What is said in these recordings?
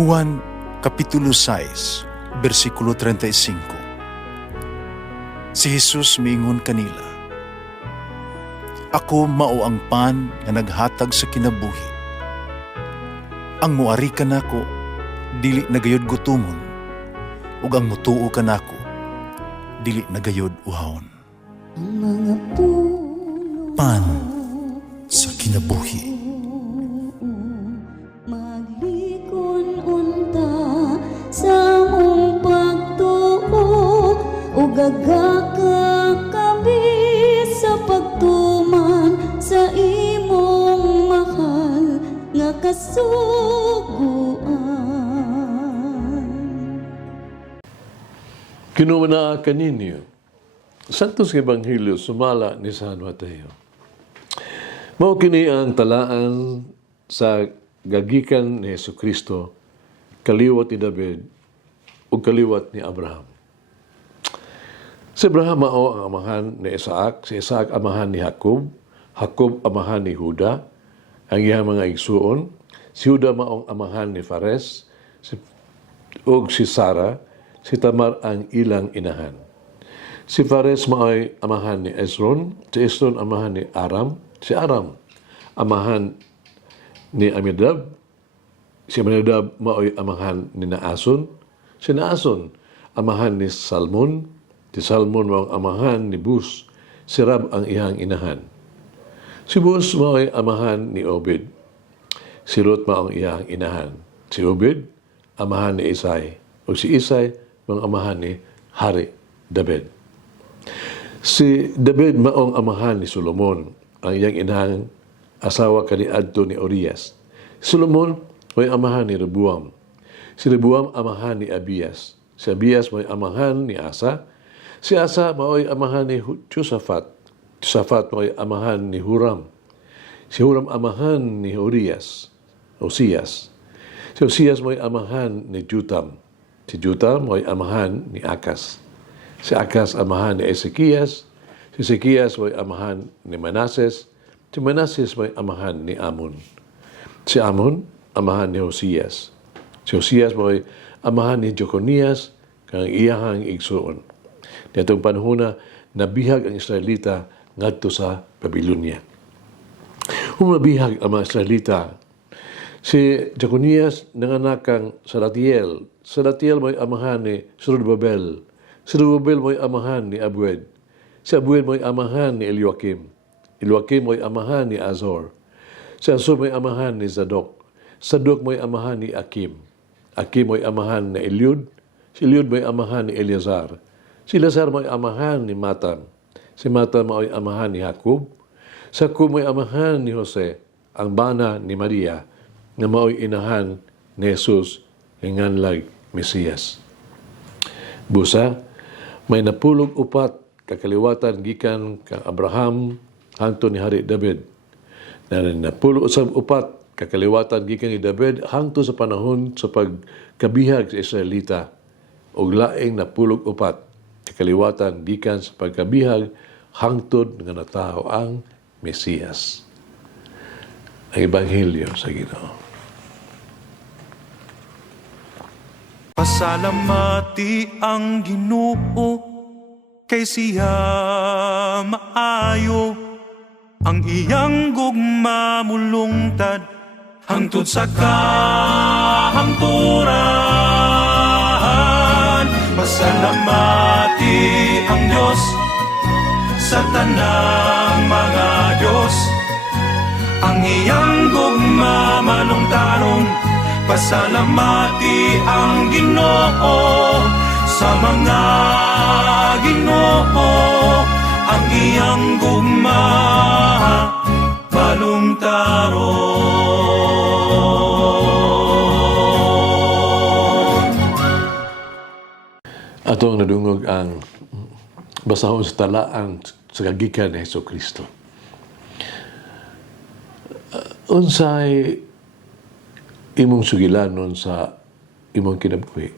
Juan Kapitulo 6, versikulo 35. Si Jesus miingon kanila, "Ako mao ang pan nga naghatag sa kinabuhi. Ang muari kanako dili nagayod gutomon, ug ang mutuo kanako dili nagayod uhawon." Ang mga puno Pan sa kinabuhi. maglikon unta sa mong pagtuo o gagaka kami sa pagtuman sa imong mahal nga kasuguan. Kinumana kaninyo, Santos Ebanghelyo sumala ni San Mateo. Mao kini ang talaan sa gagikan ni Jesucristo, kaliwat ni David ug kaliwat ni Abraham. Si Abraham mao ang amahan ni Isaac, si Isaac amahan ni Jacob, Jacob amahan ni Juda, ang iyang mga igsuon, si Juda maong amahan ni Fares, ug si Sarah, si Tamar ang ilang inahan. Si Fares mao'y amahan ni Esron, si Esron amahan ni Aram, si Aram amahan ni Aminadab, si Aminadab mao'y amahan ni Naason, si Naason amahan ni Salmon, si Salmon mao'ng amahan ni Bus, si Rab ang iyang inahan. Si Bus mao'y amahan ni Obed, si Ruth mao'ng iyang inahan. Si Obed amahan ni Isay, o si Isay mao'ng amahan ni Hari David. Si David maong amahan ni Solomon, ang iyang inahang asawa kaniadto ni Urias. Si Solomon may amahan ni Rehoboam. Si Rehoboam amahan ni Abias. Si Abias may amahan ni Asa. Si Asa mao'y amahan ni Josaphat. Josaphat mao'y amahan ni Huram. Si Huram amahan ni Osias. Si Osias mao'y amahan ni Jotam. Si Jotam mao'y amahan ni Akas. Si Akas amahan ni Ezekias, si Ezekias may amahan ni Manases, si Manases may amahan ni Amon. Si Amon amahan ni Hosias. Si Hosias may amahan ni Jeconias, kang iyahang igsuon. Nitong panahon nabihag ang Israelita ngadto sa Babylonia. Nabihag ang mga Israelita. Si Jeconias nanganak kang Salatiel. Salatiel may amahan ni Zorobabel. Si Zorobabel mo'y amahan ni Abued. Si Abued mo'y amahan ni Eliakim. Eliakim mo'y amahan ni Azor. Si Azor mo'y amahan ni Zadok. Zadok mo'y amahan ni Akim. Akim mo'y amahan ni Eliud. Si Eliud mo'y amahan ni Eleazar. Si Eleazar mo'y amahan ni Matan. Si Matan mo'y amahan ni Jacob. Si Jacob mo'y amahan ni Jose, ang bana ni Maria, na mo'y inahan ni Jesus, nganlag Mesiyas. Busa, may napulog upat kakaliwatan gikan kang Abraham hangtod ni Hari David. Na napulog sa upat kakaliwatan gikan ni David hangtod sa panahon sa pagkabihag sa Israelita. Og laing napulog upat kakaliwatan gikan sa pagkabihag hangtod nga natao ang Mesiyas. Ang Ebanghelyo sa Ginoo. Pasalamati ang Ginoo kay siya maayo, ang iyang gugma mulungtad hangtod sa kahangturan. Pasalamati ang Diyos sa tanang mga Diyos, ang iyang gugma malungtaron. Pasalamati ang Ginoo sa mga Ginoo, ang iyang gugma balungtaron. Atong nadungog ang basahon sa talaan sa kagikan ni Jesucristo. Unsay imong sugilanon sa imong kinabuhi?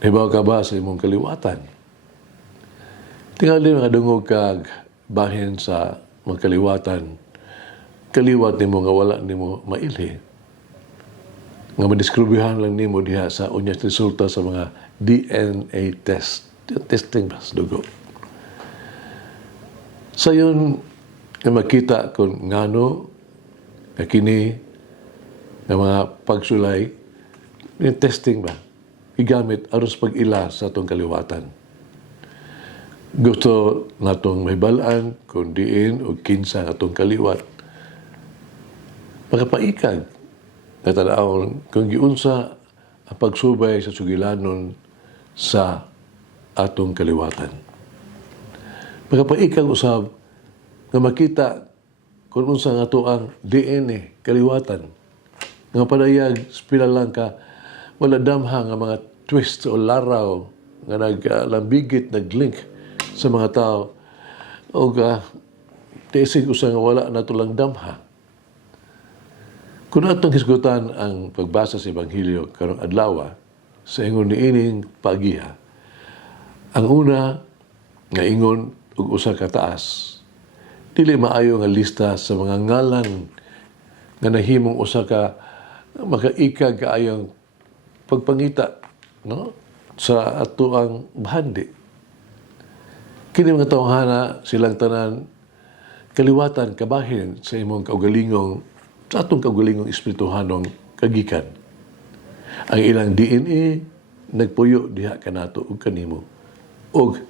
Hibaw ka ba sa imong kaliwatan? Tingali nakadungog kag bahin sa mga kaliwatan, kaliwat nimo nga wala nimo mailhi. nga madiskribihan lang nimo diha sa unyas resulta sa mga DNA test. Testing ba sa dugo. Sayon nga makita kung ngano nga kini nga mga pagsulay yung testing ba igamit aron sa pag-ila sa atong kaliwatan. Gusto natong mahibalaan kung diin o kinsa atong kaliwat makapaikag na tanawon kung giunsa ang pagsubay sa sugilanon sa atong kaliwatan. Makapaikag usab nga makita kung unsa nga ato ang DNA kaliwatan nga padayag spila lang ka wala damha nga mga twist o laraw nga naglambigit naglink sa mga tao o tiisig usa nga wala nato lang damha. Kung atong hisgutan ang pagbasa sa Ebanghelyo karong adlaw sa ingon niining pagiha, ang una nga ingon ug usa ka taas, dili maayo nga lista sa mga ngalan nga nahimong usa ka makaikag kaayong pagpangita no sa ato ang bahandi. Kini mga tawhana silang tanan kaliwatan kabahin sa imong kaugalingong sa atong kaugalingong espirituhanong kagikan. Ang ilang DNA nagpuyo diha kanato ug kanimo og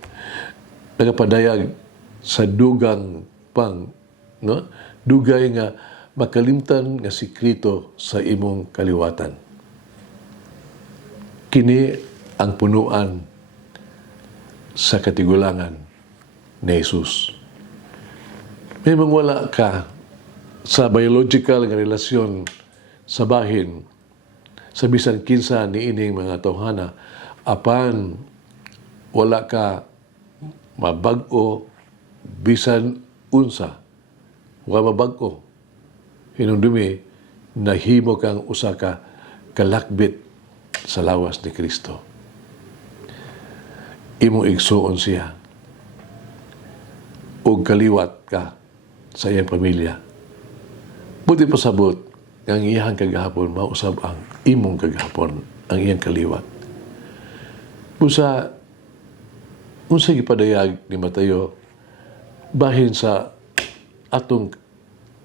nagapadayag sa dugang pang no dugay nga makalimtan nga sikreto sa imong kaliwatan. Kini ang punuan sa katigulangan ni Jesus. May wala ka sa biological nga relasyon sa bahin sa bisan kinsa niining mga tawhana apan wala ka mabag-o bisan unsa wala mabag-o hinumdumi nahimo kang usa ka kalakbit sa lawas ni Kristo. Imong igsuon siya ug kaliwat ka sa iyang pamilya. Buti pasabot ang iyang kagahapon mausab ang imong kagahapon ang iyang kaliwat. Busa unsa gipadayag ni Mateo bahin sa atong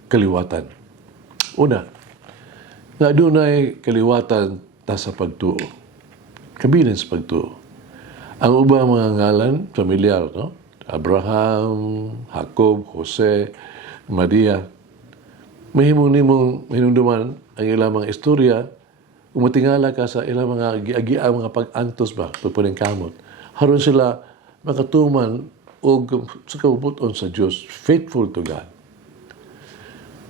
kaliwatan. Una, nga adunay kaliwatan ta sa pagtuo. Kabilang sa pagtuo. Ang ubang mga ngalan, familiar, no? Abraham, Jacob, Jose, Maria. Mahimong nimong hinumduman ang ilang mga istorya, umatingala ka sa ilang mga giagia mga pag-antos ba, pagpuning kamot. Haron sila makatuman o sa kabubuton sa Diyos, faithful to God.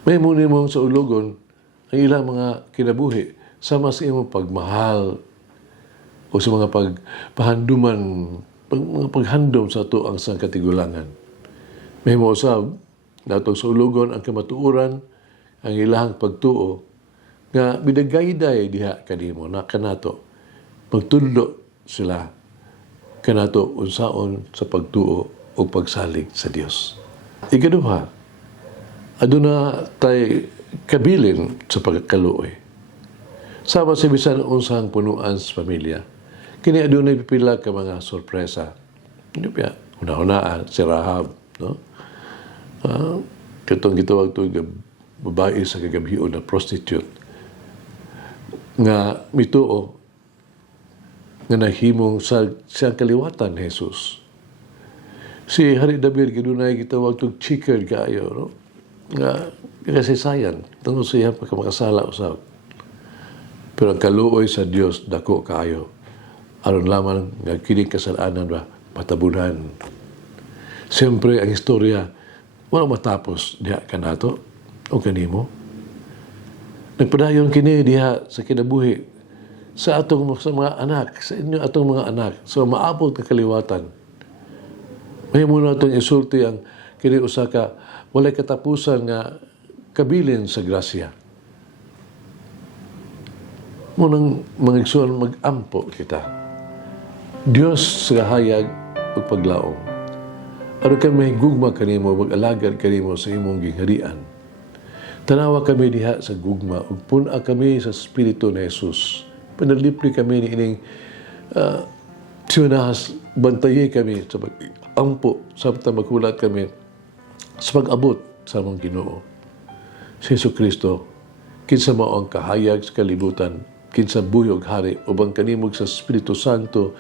Mahimong nimong sa ulogon ang ilang mga kinabuhi sama sa imong pagmahal o sa mga pagpahanduman, mga paghandom sa ito ang sang katigulangan. May mausab, natong sa ulogon ang kamatuuran, ang ilahang pagtuo, nga bidagayday diha kanimo na kanato, magtudlo sila kanato unsaon sa pagtuo o pagsalig sa Dios. Ikaduha, aduna tay kabilin sa pagkaluoy. Sama sa bisan unsang punuan sa pamilya, kini adunay pipila ka mga sorpresa. Hindi pa, una-unaan, si Rahab, no? Katong gitawag ito, babae sa kagabion na prostitute, nga mituo, nga nahimong sa siyang kaliwatan, Jesus. Si Hari David, gidunay gitawag ito, chikered kaayo, no? Nga, kasaysayan, tungkol siya pagkamakasala usab. Pero ang kaluoy sa Dios dako kaayo. Aron lamang nga kining kasalanan ba patabunan. Siyempre ang istorya wala matapos diha kanato o kanimo. Nagpadayon kini diha sa kinabuhi sa atong sa mga anak, sa inyo atong mga anak, so maabot ka kaliwatan. May muna itong isulti ang kini usa ka walay katapusan nga kabilin sa grasya. Munang mangigsuon mag-ampo kita. Dios sa hayag ug paglaom. Aron ka may gugma kanimo mag-alagad kanimo sa imong gingharian. Tanawa kami diha sa gugma, ug puna kami sa Espiritu ni Jesus. Panalipli kami ni ining siyunahas, bantayi kami sa ampo, sabta maghulat kami sa pag-abot sa among Ginoo. Si Jesucristo, kinsa mao ang kahayag sa kalibutan, kinsa buyog hari, ubang kanimog sa Espiritu Santo,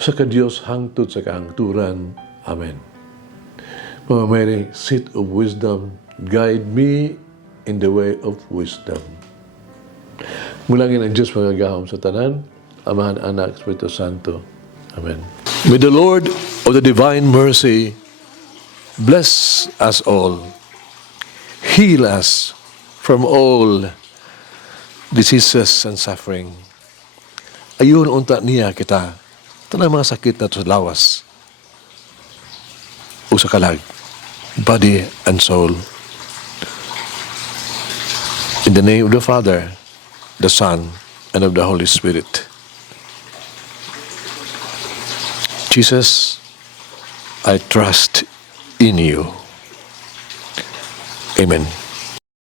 sa ka-Dios hangtod sa kahangturan. Amen. Mama Mary, seat of wisdom, guide me in the way of wisdom. Mulangin ang Diyos magagahom sa tanan, Amahan, Anak, Espiritu Santo. Amen. May the Lord of the divine mercy bless us all, heal us from all diseases and suffering. Ayun unta niya kita, tanang mga sakit na to sa lawas, o sa kalag, body and soul. In the name of the Father, the Son, and of the Holy Spirit. Jesus, I trust in you. Amen.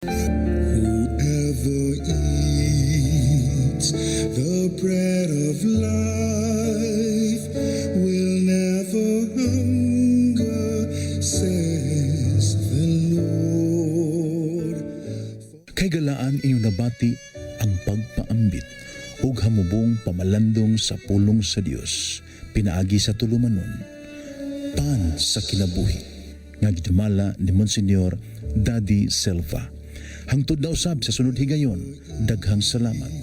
Whoever eats the bread of life will never hunger, says the Lord. Kay galaan inyong nabati ang pagpaambit ug hamubong pamalandong sa pulong sa Dios pinaagi sa tulumanon pan sa kinabuhi nga gidumala ni Monsignor Daddy Silva. Hangtod na usab sa sunod higayon, daghang salamat.